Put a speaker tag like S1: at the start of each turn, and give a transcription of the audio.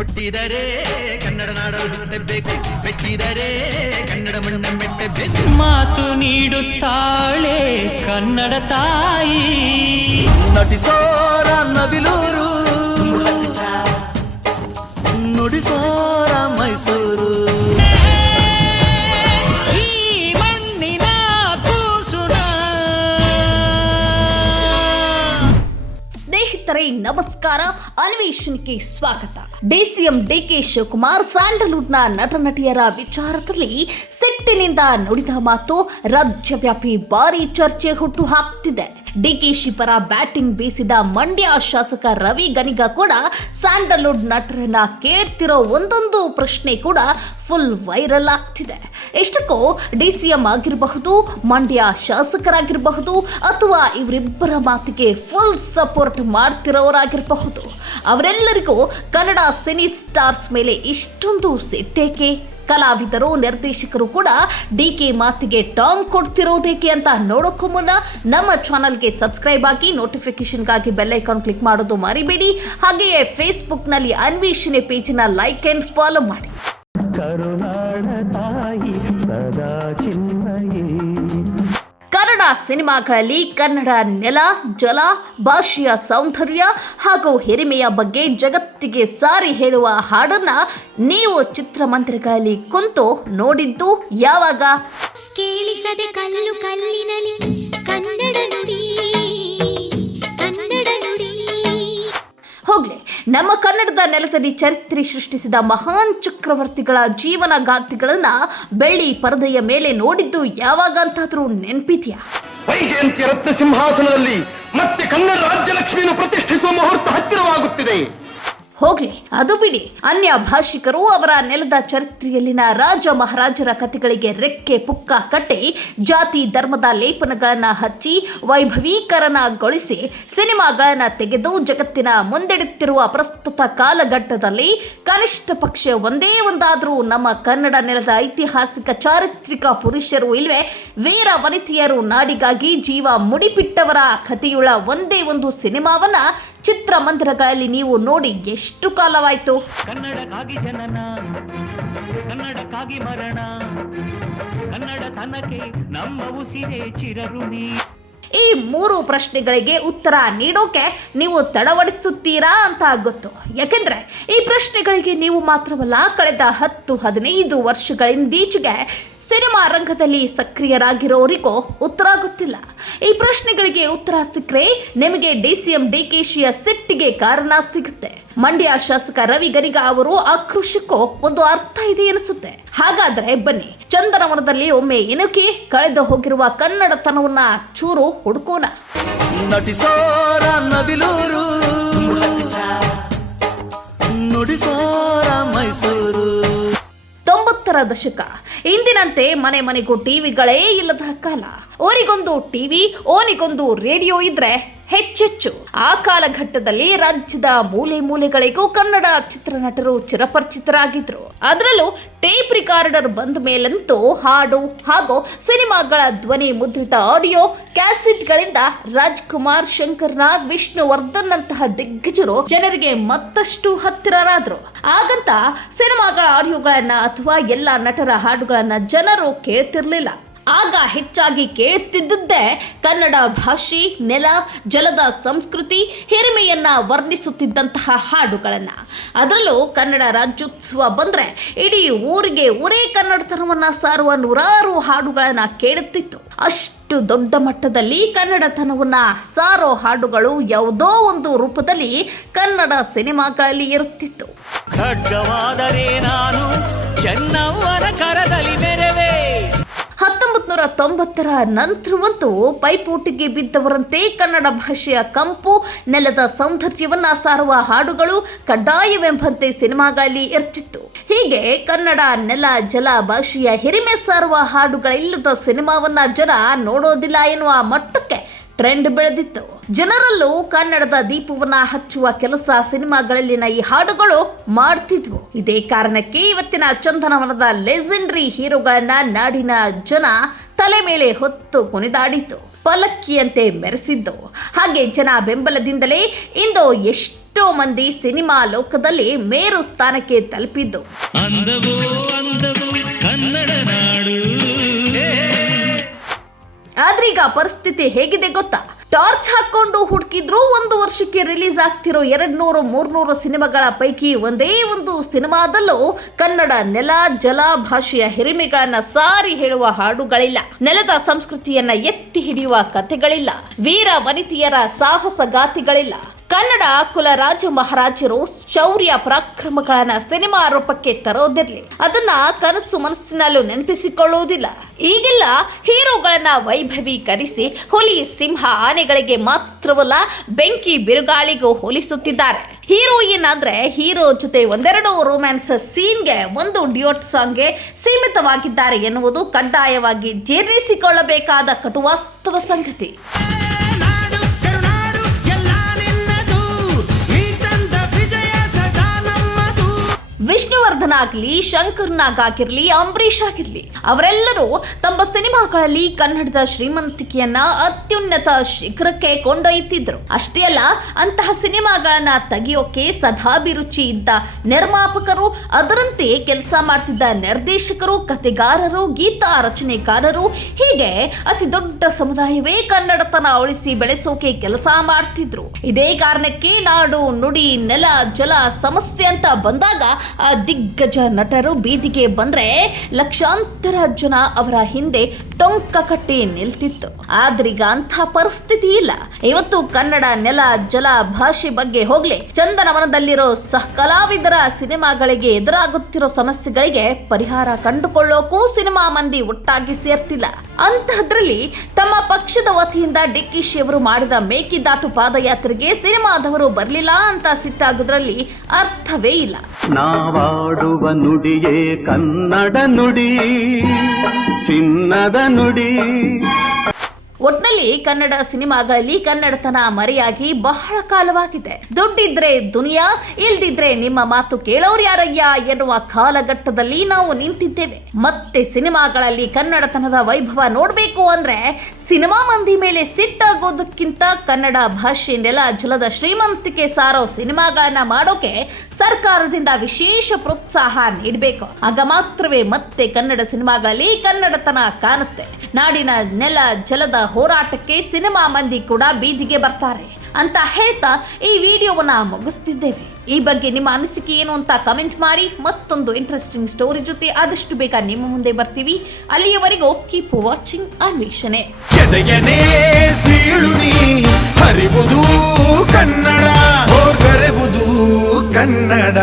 S1: ಹುಟ್ಟಿದರೆ ಕನ್ನಡ ನಾಡಲು ಹುಟ್ಟಬೇಕು. ಮೆಚ್ಚಿದರೆ ಕನ್ನಡ ಮಣ್ಣ ಮೆಟ್ಟಬೇಕು.
S2: ಮಾತು ನೀಡುತ್ತಾಳೆ ಕನ್ನಡ ತಾಯಿ.
S3: ನಟಿಸೋರ ನವಿಲೂರು
S4: ನಮಸ್ಕಾರ. ಅನ್ವೇಷಣೆಗೆ ಸ್ವಾಗತ. ಡಿಸಿಎಂ ಡಿಕೆ ಶಿವಕುಮಾರ್ ಸ್ಯಾಂಡಲ್ವುಡ್ನ ನಟ ನಟಿಯರ ವಿಚಾರದಲ್ಲಿ ಸಿಟ್ಟಿನಿಂದ ನುಡಿದ ಮಾತು ರಾಜ್ಯವ್ಯಾಪಿ ಭಾರಿ ಚರ್ಚೆ ಹುಟ್ಟು ಹಾಕ್ತಿದೆ ಡಿಕೆಶಿ ಪರ ಬ್ಯಾಟಿಂಗ್ ಬೀಸಿದ ಮಂಡ್ಯ ಶಾಸಕ ರವಿ ಗನಿಗ ಕೂಡ ಸ್ಯಾಂಡಲ್ವುಡ್ ನಟರನ್ನ ಕೇಳ್ತಿರೋ ಒಂದೊಂದು ಪ್ರಶ್ನೆ ಕೂಡ ಫುಲ್ ವೈರಲ್ ಆಗ್ತಿದೆ. ಎಷ್ಟಕ್ಕೂ ಡಿ ಡಿಸಿಎಂ ಆಗಿರಬಹುದು, ಮಂಡ್ಯ ಶಾಸಕರಾಗಿರಬಹುದು, ಅಥವಾ ಇವರಿಬ್ಬರ ಮಾತಿಗೆ ಫುಲ್ ಸಪೋರ್ಟ್ ಮಾಡ್ತಿರೋರಾಗಿರಬಹುದು. ಅವರೆಲ್ಲರಿಗೂ ಕನ್ನಡ ಸಿನಿ ಸ್ಟಾರ್ಸ್ ಮೇಲೆ ಇಷ್ಟೊಂದು ಸಿಟ್ಟೇಕೆ? ಕಲಾವಿದರು, ನಿರ್ದೇಶಕರು ಕೂಡ ಡಿ ಕೆ ಮಾತಿಗೆ ಟಾಂಗ್ ಕೊಡ್ತಿರೋದೇಕೆ ಅಂತ ನೋಡೋಕ್ಕೂ ಮುನ್ನ ನಮ್ಮ ಚಾನಲ್ಗೆ ಸಬ್ಸ್ಕ್ರೈಬ್ ಆಗಿ ನೋಟಿಫಿಕೇಶನ್ಗಾಗಿ ಬೆಲ್ ಐಕಾನ್ ಕ್ಲಿಕ್ ಮಾಡೋದು ಮರಿಬೇಡಿ. ಹಾಗೆಯೇ ಫೇಸ್ಬುಕ್ನಲ್ಲಿ ಅನ್ವೇಷಣೆ ಪೇಜಿನ ಲೈಕ್ ಆ್ಯಂಡ್ ಫಾಲೋ ಮಾಡಿ.
S2: ಕರುನಾಡ ತಾಯಿ ಸದಾ ಚಿನ್ಮಯಿ.
S4: ಕನ್ನಡ ಸಿನಿಮಾಗಳಲ್ಲಿ ಕನ್ನಡ ನೆಲ ಜಲ ಭಾಷೆಯ ಸೌಂದರ್ಯ ಹಾಗೂ ಹಿರಿಮೆಯ ಬಗ್ಗೆ ಜಗತ್ತಿಗೆ ಸಾರಿ ಹೇಳುವ ಹಾಡನ್ನ ನೀವು ಚಿತ್ರಮಂದಿರಗಳಲ್ಲಿ ಕುಂತು ನೋಡಿದ್ದು ಯಾವಾಗ?
S5: ಕೇಳಿಸದೆ ಕಲ್ಲು ಕಲ್ಲಿನಲಿ
S4: ನಮ್ಮ ಕನ್ನಡದ ನೆಲದಲ್ಲಿ ಚರಿತ್ರೆ ಸೃಷ್ಟಿಸಿದ ಮಹಾನ್ ಚಕ್ರವರ್ತಿಗಳ ಜೀವನ ಗಾಂತಿಗಳನ್ನ ಬೆಳ್ಳಿ ಪರದೆಯ ಮೇಲೆ ನೋಡಿದ್ದು ಯಾವಾಗ ಅಂತಾದ್ರೂ ನೆನ್ಪಿದ್ಯಾ?
S6: ವೈಜಯಂತಿ ರತ್ನ ಸಿಂಹಾಸನದಲ್ಲಿ ಮತ್ತೆ ಕನ್ನಡ ರಾಜ್ಯಲಕ್ಷ್ಮಿಯನ್ನು ಪ್ರತಿಷ್ಠಿಸುವ ಮುಹೂರ್ತ ಹತ್ತಿರವಾಗುತ್ತಿದೆ.
S4: ಹೋಗ್ಲಿ, ಅದು ಬಿಡಿ. ಅನ್ಯ ಭಾಷಿಕರು ಅವರ ನೆಲದ ಚರಿತ್ರೆಯಲ್ಲಿನ ರಾಜ ಮಹಾರಾಜರ ಕಥೆಗಳಿಗೆ ರೆಕ್ಕೆ ಪುಕ್ಕ ಕಟ್ಟಿ ಜಾತಿ ಧರ್ಮದ ಲೇಪನಗಳನ್ನ ಹಚ್ಚಿ ವೈಭವೀಕರಣಗೊಳಿಸಿ ಸಿನಿಮಾಗಳನ್ನ ತೆಗೆದು ಜಗತ್ತಿನ ಮುಂದಿಡುತ್ತಿರುವ ಪ್ರಸ್ತುತ ಕಾಲಘಟ್ಟದಲ್ಲಿ ಕನಿಷ್ಠ ಪಕ್ಷ ಒಂದೇ ಒಂದಾದರೂ ನಮ್ಮ ಕನ್ನಡ ನೆಲದ ಐತಿಹಾಸಿಕ ಚಾರಿತ್ರಿಕ ಪುರುಷರು ಇಲ್ವೇ ವೀರ ವನಿತೆಯರು ನಾಡಿಗಾಗಿ ಜೀವ ಮುಡಿಪಿಟ್ಟವರ ಕಥೆಯುಳ್ಳ ಒಂದೇ ಒಂದು ಸಿನಿಮಾವನ್ನ ಚಿತ್ರಮಂದಿರಗಳಲ್ಲಿ ನೀವು ನೋಡಿ ಎಷ್ಟು ಕಾಲವಾಯ್ತು?
S2: ಕನ್ನಡಕ್ಕಾಗಿ ಜನನ ಕನ್ನಡಕ್ಕಾಗಿ ಮರಣ ಕನ್ನಡ ತನಕೆ ನಮ್ಮ ಉಸಿರೇ ಚಿರಋಣಿ.
S4: ಈ ಮೂರು ಪ್ರಶ್ನೆಗಳಿಗೆ ಉತ್ತರ ನೀಡೋಕೆ ನೀವು ತಡವಡಿಸುತ್ತೀರಾ ಅಂತ ಗೊತ್ತು. ಯಾಕೆಂದ್ರೆ ಈ ಪ್ರಶ್ನೆಗಳಿಗೆ ನೀವು ಮಾತ್ರವಲ್ಲ ಕಳೆದ ಹತ್ತು ಹದಿನೈದು ವರ್ಷಗಳಿಂದೀಚೆಗೆ ಸಿನಿಮಾ ರಂಗದಲ್ಲಿ ಸಕ್ರಿಯರಾಗಿರೋರಿಗೂ ಉತ್ತರ ಗೊತ್ತಿಲ್ಲ. ಈ ಪ್ರಶ್ನೆಗಳಿಗೆ ಉತ್ತರ ಸಿಕ್ಕರೆ ನಿಮಗೆ D C M D K ಸಿಟ್ಟಿಗೆ ಕಾರಣ ಸಿಗುತ್ತೆ. ಮಂಡ್ಯ ಶಾಸಕ ರವಿ ಗರಿಗ ಅವರು ಆಕ್ರೋಶಕ್ಕೂ ಒಂದು ಅರ್ಥ ಇದೆ ಅನಿಸುತ್ತೆ ಹಾಗಾದ್ರೆ ಬನ್ನಿ ಚಂದನವನದಲ್ಲಿ ಒಮ್ಮೆ ಇಣುಕಿ ಕಳೆದು ಹೋಗಿರುವ ಕನ್ನಡತನವನ್ನ ಚೂರು ಹುಡುಕೋಣ.
S3: ನಟಿಸೋರ ನವಿಲೂರು. ನುಡಿಸೋರ ಮೈಸೂರು.
S4: ದಶಕ. ಇಂದಿನಂತೆ ಮನೆ ಮನೆಗೂ ಟಿವಿಗಳೇ ಇಲ್ಲದ ಕಾಲ. ಓರಿಗೊಂದು ಟಿವಿ, ಓನಿಗೊಂದು ರೇಡಿಯೋ ಇದ್ರೆ ಹೆಚ್ಚೆಚ್ಚು. ಆ ಕಾಲಘಟ್ಟದಲ್ಲಿ ರಾಜ್ಯದ ಮೂಲೆ ಮೂಲೆಗಳಿಗೂ ಕನ್ನಡ ಚಿತ್ರನಟರು ಚಿರಪರಿಚಿತರಾಗಿದ್ರು. ಅದರಲ್ಲೂ ಟೇಪ್ ರಿಕಾರ್ಡರ್ ಬಂದ ಮೇಲಂತೂ ಹಾಡು ಹಾಗೂ ಸಿನಿಮಾಗಳ ಧ್ವನಿ ಮುದ್ರಿತ ಆಡಿಯೋ ಕ್ಯಾಸೆಟ್ಗಳಿಂದ ರಾಜ್ಕುಮಾರ್, ಶಂಕರ್ನಾಗ್, ವಿಷ್ಣುವರ್ಧನ್ ನಂತಹ ದಿಗ್ಗಜರು ಜನರಿಗೆ ಮತ್ತಷ್ಟು ಹತ್ತಿರರಾದ್ರು. ಸಿನಿಮಾಗಳ ಆಡಿಯೋಗಳನ್ನ ಅಥವಾ ಎಲ್ಲ ನಟರ ಹಾಡುಗಳನ್ನ ಜನರು ಕೇಳ್ತಿರ್ಲಿಲ್ಲ. ಆಗ ಹೆಚ್ಚಾಗಿ ಕೇಳುತ್ತಿದ್ದುದೇ ಕನ್ನಡ ಭಾಷೆ, ನೆಲ, ಜಲದ ಸಂಸ್ಕೃತಿ ಹಿರಿಮೆಯನ್ನ ವರ್ಣಿಸುತ್ತಿದ್ದಂತಹ ಹಾಡುಗಳನ್ನ. ಅದರಲ್ಲೂ ಕನ್ನಡ ರಾಜ್ಯೋತ್ಸವ ಬಂದ್ರೆ ಇಡೀ ಊರಿಗೆ ಊರೇ ಕನ್ನಡತನವನ್ನ ಸಾರುವ ನೂರಾರು ಹಾಡುಗಳನ್ನ ಕೇಳುತ್ತಿತ್ತು. ಅಷ್ಟು ದೊಡ್ಡ ಮಟ್ಟದಲ್ಲಿ ಕನ್ನಡತನವನ್ನ ಸಾರೋ ಹಾಡುಗಳು ಯಾವುದೋ ಒಂದು ರೂಪದಲ್ಲಿ ಕನ್ನಡ ಸಿನಿಮಾಗಳಲ್ಲಿ ಇರುತ್ತಿತ್ತು.
S2: ನಾನು ಚೆನ್ನವ್ವನ ಕರದಲ್ಲಿ ಮೆರವೆ.
S4: ಹತ್ತೊಂಬತ್ ನೂರ ತೊಂಬತ್ತರ ನಂತರವಂತೂ ಪೈಪೋಟಿಗೆ ಬಿದ್ದವರಂತೆ ಕನ್ನಡ ಭಾಷೆಯ ಕಂಪು ನೆಲದ ಸೌಂದರ್ಯವನ್ನ ಸಾರುವ ಹಾಡುಗಳು ಕಡ್ಡಾಯವೆಂಬಂತೆ ಸಿನಿಮಾಗಳಲ್ಲಿ ಇರ್ತಿತ್ತು ಹೀಗೆ ಕನ್ನಡ, ನೆಲ, ಜಲ, ಭಾಷೆಯ ಹಿರಿಮೆ ಸಾರುವ ಹಾಡುಗಳಿಲ್ಲದ ಸಿನಿಮಾವನ್ನ ಜನ ನೋಡೋದಿಲ್ಲ ಎನ್ನುವ ಮಟ್ಟಕ್ಕೆ ಟ್ರೆಂಡ್ ಬೆಳೆದಿತ್ತು. ಜನರಲ್ಲೂ ಕನ್ನಡದ ದೀಪವನ್ನ ಹಚ್ಚುವ ಕೆಲಸ ಸಿನಿಮಾಗಳಲ್ಲಿನ ಈ ಹಾಡುಗಳು ಮಾಡ್ತಿದ್ವು. ಇದೇ ಕಾರಣಕ್ಕೆ ಇವತ್ತಿನ ಚಂದನವನದ ಲೆಜೆಂಡ್ರಿ ಹೀರೋಗಳನ್ನ ನಾಡಿನ ಜನ ತಲೆ ಮೇಲೆ ಹೊತ್ತು ಕುಣಿದಾಡಿತು. ಪಲಕ್ಕಿಯಂತೆ ಮೆರೆಸಿದ್ದು. ಹಾಗೆ ಜನ ಬೆಂಬಲದಿಂದಲೇ ಇಂದು ಎಷ್ಟೋ ಮಂದಿ ಸಿನಿಮಾ ಲೋಕದಲ್ಲಿ ಮೇರು ಸ್ಥಾನಕ್ಕೆ ತಲುಪಿದ್ದು. ಆದ್ರೀಗ ಪರಿಸ್ಥಿತಿ ಹೇಗಿದೆ ಗೊತ್ತಾ? ಟಾರ್ಚ್ ಹಾಕೊಂಡು ಹುಡುಕಿದ್ರು ಒಂದು ವರ್ಷಕ್ಕೆ ರಿಲೀಸ್ ಆಗ್ತಿರೋ ಎರಡ್ ನೂರು ಮೂರ್ನೂರು ಸಿನಿಮಾಗಳ ಪೈಕಿ ಒಂದೇ ಒಂದು ಸಿನಿಮಾದಲ್ಲೂ ಕನ್ನಡ ನೆಲ, ಜಲ ಭಾಷೆಯ ಹಿರಿಮೆಗಳನ್ನ ಸಾರಿ ಹೇಳುವ ಹಾಡುಗಳಿಲ್ಲ. ನೆಲದ ಸಂಸ್ಕೃತಿಯನ್ನ ಎತ್ತಿ ಹಿಡಿಯುವ ಕಥೆಗಳಿಲ್ಲ. ವೀರ ವನಿತೆಯರ ಸಾಹಸ ಗಾತಿಗಳಿಲ್ಲ ಕನ್ನಡ ಕುಲ ರಾಜ ಮಹಾರಾಜರು ಶೌರ್ಯ ಪರಾಕ್ರಮಗಳನ್ನ ಸಿನಿಮಾ ರೂಪಕ್ಕೆ ತರೋದಿರ್ಲಿ. ಅದನ್ನ ಕನಸು ಮನಸ್ಸಿನಲ್ಲೂ ನೆನಪಿಸಿಕೊಳ್ಳುವುದಿಲ್ಲ. ಈಗೆಲ್ಲ ಹೀರೋಗಳನ್ನ ವೈಭವೀಕರಿಸಿ ಹುಲಿ, ಸಿಂಹ, ಆನೆಗಳಿಗೆ ಮಾತ್ರವಲ್ಲ ಬೆಂಕಿ ಬಿರುಗಾಳಿಗೂ ಹೋಲಿಸುತ್ತಿದ್ದಾರೆ. ಹೀರೋಯಿನ್ ಅಂದ್ರೆ ಹೀರೋ ಜೊತೆ ಒಂದೆರಡು ರೋಮ್ಯಾನ್ಸ್ ಸೀನ್ಗೆ ಒಂದು ಡಿಯೋಟ್ ಸಾಂಗ್ಗೆ ಸೀಮಿತವಾಗಿದ್ದಾರೆ ಎನ್ನುವುದು ಕಡ್ಡಾಯವಾಗಿ ಜೀರ್ಣಿಸಿಕೊಳ್ಳಬೇಕಾದ ಕಟುವಾಸ್ತವ ಸಂಗತಿ. ವಿಷ್ಣುವರ್ಧನ್ ಆಗಲಿ ಶಂಕರ್ನಾಗ್ ಆಗಿರ್ಲಿ, ಅಂಬರೀಷ್ ಆಗಿರ್ಲಿ, ಅವರೆಲ್ಲರೂ ತಮ್ಮ ಸಿನಿಮಾಗಳಲ್ಲಿ ಕನ್ನಡದ ಶ್ರೀಮಂತಿಕೆಯನ್ನ ಅತ್ಯುನ್ನತ ಶಿಖರಕ್ಕೆ ಕೊಂಡೊಯ್ತಿದ್ರು ಅಷ್ಟೇ ಅಲ್ಲ, ಅಂತಹ ಸಿನಿಮಾಗಳನ್ನ ತೆಗೆಯೋಕೆ ಸದಾಭಿರುಚಿ ಇದ್ದ ನಿರ್ಮಾಪಕರು, ಅದರಂತೆ ಕೆಲಸ ಮಾಡ್ತಿದ್ದ ನಿರ್ದೇಶಕರು ಕಥೆಗಾರರು ಗೀತ ರಚನೆಕಾರರು ಹೀಗೆ ಅತಿ ದೊಡ್ಡ ಸಮುದಾಯವೇ ಕನ್ನಡತನ ಉಳಿಸಿ ಬೆಳೆಸೋಕೆ ಕೆಲಸ ಮಾಡ್ತಿದ್ರು. ಇದೇ ಕಾರಣಕ್ಕೆ ನಾಡು, ನುಡಿ, ನೆಲ, ಜಲ, ಸಮಸ್ಯೆ ಅಂತ ಬಂದಾಗ ದಿಗ್ಗಜ ನಟರು ಬೀದಿಗೆ ಬಂದ್ರೆ ಲಕ್ಷಾಂತರ ಜನ ಅವರ ಹಿಂದೆ ಟೊಂಕ ಕಟ್ಟಿ ನಿಲ್ತಿತ್ತು. ಆದ್ರೀಗ ಅಂಥ ಪರಿಸ್ಥಿತಿ ಇಲ್ಲ. ಇವತ್ತು ಕನ್ನಡ ನೆಲ ಜಲ ಭಾಷೆ ಬಗ್ಗೆ ಹೋಗ್ಲಿ, ಚಂದನವನದಲ್ಲಿರೋ ಸಹ ಕಲಾವಿದರ ಸಿನಿಮಾಗಳಿಗೆ ಎದುರಾಗುತ್ತಿರೋ ಸಮಸ್ಯೆಗಳಿಗೆ ಪರಿಹಾರ ಕಂಡುಕೊಳ್ಳೋಕೂ ಸಿನಿಮಾ ಮಂದಿ ಒಟ್ಟಾಗಿ ಸೇರ್ತಿಲ್ಲ. ಅಂತಹದ್ರಲ್ಲಿ ತಮ್ಮ ಪಕ್ಷದ ವತಿಯಿಂದ ಡಿಕ್ಕಿಶಿ ಅವರು ಮಾಡಿದ ಮೇಕಿದಾಟು ಪಾದಯಾತ್ರೆಗೆ ಸಿನಿಮಾದವರು ಬರಲಿಲ್ಲ ಅಂತ ಸಿಟ್ಟಾಗೋದ್ರಲ್ಲಿ ಅರ್ಥವೇ ಇಲ್ಲ.
S3: ನಾವಾಡುವ ನುಡಿಯೇ ಕನ್ನಡ ನುಡಿ, ಚಿನ್ನದ ನುಡಿ
S4: ಒಟ್ನಲ್ಲಿ ಕನ್ನಡ ಸಿನಿಮಾಗಳಲ್ಲಿ ಕನ್ನಡತನ ಮರೆಯಾಗಿ ಬಹಳ ಕಾಲವಾಗಿದೆ. ದುಡ್ಡಿದ್ರೆ ದುನಿಯಾ, ಇಲ್ದಿದ್ರೆ ನಿಮ್ಮ ಮಾತು ಕೇಳೋರು ಯಾರಯ್ಯ ಎನ್ನುವ ಕಾಲಘಟ್ಟದಲ್ಲಿ ನಾವು ನಿಂತಿದ್ದೇವೆ. ಮತ್ತೆ ಸಿನಿಮಾಗಳಲ್ಲಿ ಕನ್ನಡತನದ ವೈಭವ ನೋಡಬೇಕು ಅಂದ್ರೆ ಸಿನಿಮಾ ಮಂದಿ ಮೇಲೆ ಸಿಟ್ಟಾಗೋದಕ್ಕಿಂತ ಕನ್ನಡ ಭಾಷೆ ನೆಲ ಜಲದ ಶ್ರೀಮಂತಿಕೆ ಸಾರೋ ಸಿನಿಮಾಗಳನ್ನ ಮಾಡೋಕೆ ಸರ್ಕಾರದಿಂದ ವಿಶೇಷ ಪ್ರೋತ್ಸಾಹ ನೀಡಬೇಕು. ಆಗ ಮಾತ್ರವೇ ಮತ್ತೆ ಕನ್ನಡ ಸಿನಿಮಾಗಳಲ್ಲಿ ಕನ್ನಡತನ ಕಾಣುತ್ತೆ. ನಾಡಿನ ನೆಲ ಜಲದ ಹೋರಾಟಕ್ಕೆ ಸಿನಿಮಾ ಮಂದಿ ಕೂಡ ಬೀದಿಗೆ ಬರ್ತಾರೆ ಅಂತ ಹೇಳ್ತಾ ಈ ವಿಡಿಯೋವನ್ನ ಮುಗಿಸ್ತಿದ್ದೇವೆ. ಈ ಬಗ್ಗೆ ನಿಮ್ಮ ಅನಿಸಿಕೆ ಏನು ಅಂತ ಕಮೆಂಟ್ ಮಾಡಿ, ಮತ್ತೊಂದು ಇಂಟ್ರೆಸ್ಟಿಂಗ್ ಸ್ಟೋರಿ ಜೊತೆ ಆದಷ್ಟು ಬೇಗ ನಿಮ್ಮ ಮುಂದೆ ಬರ್ತೀವಿ. ಅಲ್ಲಿಯವರೆಗೂ ಕೀಪ್ ವಾಚಿಂಗ್ ಅನ್ವೇಷಣೆ.
S7: ಕನ್ನಡ ಕನ್ನಡ.